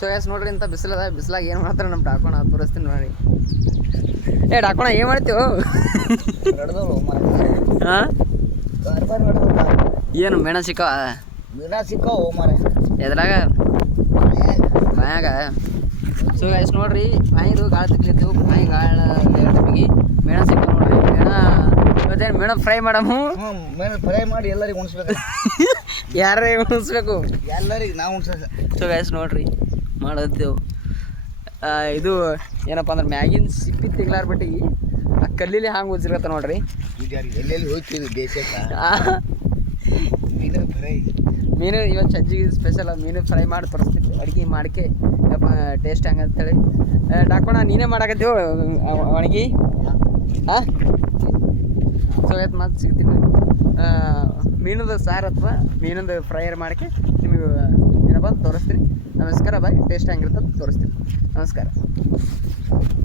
So S ನೋಡ್ರಿ ಇಂಥ ಬಿಸಿಲದ ಬಿಸಿಲಾಗ ಏನು ಮಾಡ್ತಾರೆ ನಮ್ಮ ಡಾಕೋಣ ತೋರಿಸ್ತೀನಿ ನೋಡಿ. ಡಾಕೋಣ ಏನು ಮಾಡ್ತೀವೋ ಹಾಂ ಏನು ಮೇಣ ಸಿಕ್ಕವ ಎದ್ರಾಗ ಬಾಯಾಗ. ಸೊ ಗೈಸ್ ನೋಡ್ರಿ ಬಾಯಿದು ಗಾಳ ತಿಕ್ಲಿತ್ತು, ಬಾಯಿ ಗಾಳ ಟೈಮಿಗೆ ಮೇಣ ಸಿಕ್ಕ ನೋಡ್ರಿ. ಇವತ್ತೇನು ಮೇಣ ಫ್ರೈ ಮಾಡಮು, ಮೇಣ ಫ್ರೈ ಮಾಡಿ ಎಲ್ಲರಿಗೆ ಉಣಿಸ್ಬೇಕು. ಯಾರೇ ಉಣಿಸ್ಬೇಕು, ಎಲ್ಲರಿಗೆ ನಾವು ಉಣಿಸ್ಬೇಕು. ಸೊ ಗೈಸ್ ನೋಡ್ರಿ ಮಾಡತ್ತೇವು. ಇದು ಏನಪ್ಪ ಅಂದ್ರೆ ಮ್ಯಾಗಿನ ಸಿಪ್ಪಿ ತೆಗ್ಲಾರ್ಬಿಟ್ಟಿಗೆ ಆ ಕಲ್ಲಿಲಿ ಹಂಗೆ ಉಜ್ಜಿರತ್ತ ನೋಡ್ರಿ. ಎಲ್ಲೆಲ್ಲಿ ಹೋಗ್ತೀವಿ ದೇಶಕ್ಕೆ ಮೀನು ಇವತ್ತು ಸಂಜಿಗೆ ಸ್ಪೆಷಲ್ ಮೀನು ಫ್ರೈ ಮಾಡಿ ತೋರಿಸ್ತೀವಿ. ಅಡುಗೆ ಮಾಡಿಕೆ ಟೇಸ್ಟ್ ಹಂಗೆ ಅಂತೇಳಿ. ಡಾಕೋಣ ನೀನೇ ಮಾಡಾಕತ್ತೀವಿ ಅಡುಗೆ ಹಾಂ. ಸೊ ಇವತ್ತು ಮತ್ತೆ ಸಿಗ್ತೀನಿ ಮೀನದ ಸಾರು ಅಥವಾ ಮೀನದ ಫ್ರೈಯರ್ ಮಾಡೋಕ್ಕೆ ನಿಮಗೆ ಏನಪ್ಪ ತೋರಿಸ್ತೀನಿ. ನಮಸ್ಕಾರ ಬಾಯ್. ಟೇಸ್ಟ್ ಹೆಂಗಿರ್ತದೆ ತೋರಿಸ್ತೀನಿ. ನಮಸ್ಕಾರ.